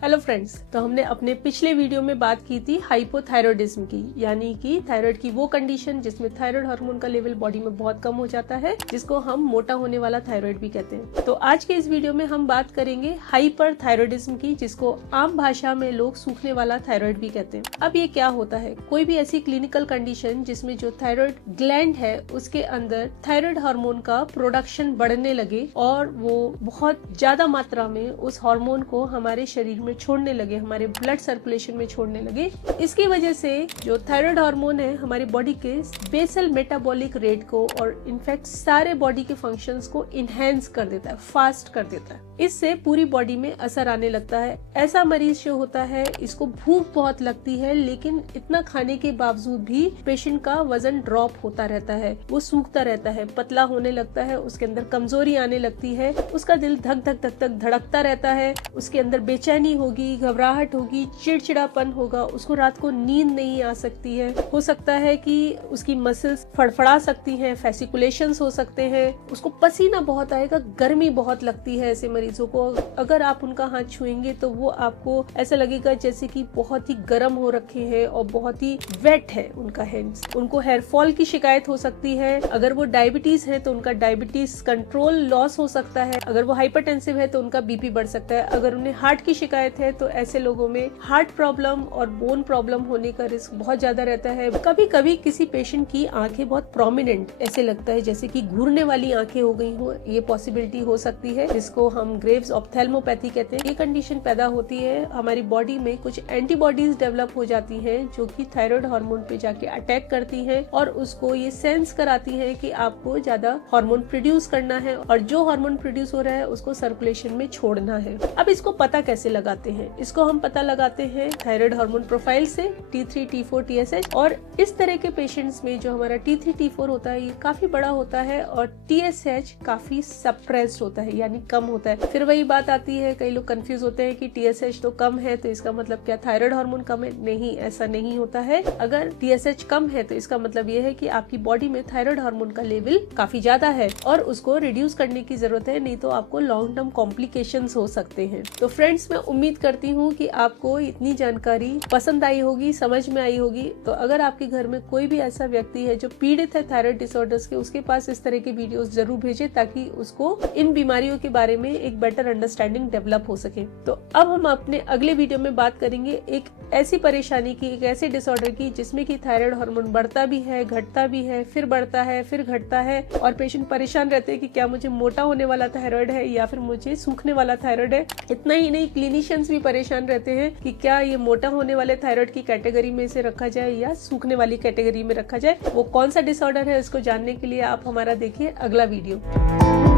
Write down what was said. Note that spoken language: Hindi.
हेलो फ्रेंड्स, तो हमने अपने पिछले वीडियो में बात की थी हाइपोथायरॉयडिज्म की, यानी कि थायराइड की वो कंडीशन जिसमें थायराइड हार्मोन का लेवल बॉडी में बहुत कम हो जाता है, जिसको हम मोटा होने वाला थायराइड भी कहते हैं। तो आज के इस वीडियो में हम बात करेंगे हाइपरथायरॉयडिज्म की, जिसको आम भाषा में लोग सूखने वाला थायराइड भी कहते हैं। अब ये क्या होता है? कोई भी ऐसी क्लिनिकल कंडीशन जिसमें जो थायराइड ग्लैंड है उसके अंदर थायराइड हार्मोन का प्रोडक्शन बढ़ने लगे और वो बहुत ज्यादा मात्रा में उस हार्मोन को हमारे शरीर में छोड़ने लगे, हमारे ब्लड सर्कुलेशन में छोड़ने लगे। इसकी वजह से जो थायराइड हार्मोन है हमारी बॉडी के बेसल मेटाबॉलिक रेट को और इनफैक्ट सारे बॉडी के फंक्शंस को इनहेंस कर देता है, फास्ट कर देता है। इससे पूरी बॉडी में असर आने लगता है। ऐसा मरीज जो होता है इसको भूख बहुत लगती है, लेकिन इतना खाने के बावजूद भी पेशेंट का वजन ड्रॉप होता रहता है, वो सूखता रहता है, पतला होने लगता है, उसके अंदर कमजोरी आने लगती है, उसका दिल धक धक धक धक धड़कता रहता है, उसके अंदर बेचैनी होगी, घबराहट होगी, चिड़चिड़ापन होगा, उसको रात को नींद नहीं आ सकती है, हो सकता है कि उसकी मसल्स फड़फड़ा सकती हैं, फेसिकुलेशंस हो सकते हैं, उसको पसीना बहुत आएगा, गर्मी बहुत लगती है। ऐसे मरीजों को अगर आप उनका हाथ छुएंगे तो वो आपको ऐसा लगेगा जैसे कि बहुत ही गर्म हो रखे हैं और बहुत ही वेट है उनका हैंड्स। उनको हेयर फॉल की शिकायत हो सकती है। अगर वो डायबिटीज है तो उनका डायबिटीज कंट्रोल लॉस हो सकता है। अगर वो हाइपरटेंसिव है तो उनका बीपी बढ़ सकता है। अगर उन्हें हार्ट की शिकायत है तो ऐसे लोगों में हार्ट प्रॉब्लम और बोन प्रॉब्लम होने का रिस्क बहुत ज्यादा रहता है। कभी कभी किसी पेशेंट की आंखें बहुत प्रोमिनेंट ऐसे लगता है जैसे कि घूरने वाली आंखें हो गई हो, ये पॉसिबिलिटी हो सकती है, जिसको हम ग्रेव्स ऑप्थेल्मोपैथी कहते हैं। ये कंडीशन पैदा होती है, हमारी बॉडी में कुछ एंटीबॉडीज डेवलप हो जाती हैं जो कि थायराइड हार्मोन पे जाके अटैक करती हैं और उसको ये सेंस कराती हैं कि आपको ज्यादा हार्मोन प्रोड्यूस करना है और जो हार्मोन प्रोड्यूस हो रहा है उसको सर्कुलेशन में छोड़ना है। अब इसको पता कैसे लगाते हैं? इसको हम पता लगाते हैं थायराइड हार्मोन प्रोफाइल से, T3, T4, TSH। और इस तरह के पेशेंट्स में जो हमारा T3, T4 होता है ये काफी बड़ा होता है और TSH काफी सप्रेस्ड होता है, यानी कम होता है। फिर वही बात आती है, कई लोग कंफ्यूज होते हैं कि TSH तो कम है तो इसका मतलब क्या थायराइड हार्मोन कम है? नहीं, ऐसा नहीं होता है। अगर TSH कम है तो इसका मतलब ये है कि आपकी बॉडी में थायराइड हार्मोन का लेवल काफी ज्यादा है और उसको रिड्यूस करने की जरूरत है, नहीं तो आपको लॉन्ग टर्म कॉम्प्लिकेशंस हो सकते हैं। तो फ्रेंड्स, मैं उम्मीद करती हूँ कि आपको इतनी जानकारी पसंद आई होगी, समझ में आई होगी। तो अगर आपके घर में कोई भी ऐसा व्यक्ति है जो पीड़ित है थायराइड डिसऑर्डर्स के, उसके पास इस तरह के वीडियोस जरूर भेजें ताकि उसको इन बीमारियों के बारे में एक बेटर अंडरस्टैंडिंग डेवलप हो सके। तो अब हम अपने अगले वीडियो में बात करेंगे एक ऐसी परेशानी की, एक ऐसे डिसऑर्डर की जिसमें कि थायराइड हार्मोन बढ़ता भी है, घटता भी है, फिर बढ़ता है, फिर घटता है और पेशेंट परेशान रहते हैं कि क्या मुझे मोटा होने वाला थायराइड है या फिर मुझे सूखने वाला थायराइड है। इतना ही नहीं, क्लिनिशियंस भी परेशान रहते हैं कि क्या ये मोटा होने वाले थायराइड की कैटेगरी में से रखा जाए या सूखने वाली कैटेगरी में रखा जाए। वो कौन सा डिसऑर्डर है इसको जानने के लिए आप हमारा देखिए अगला वीडियो।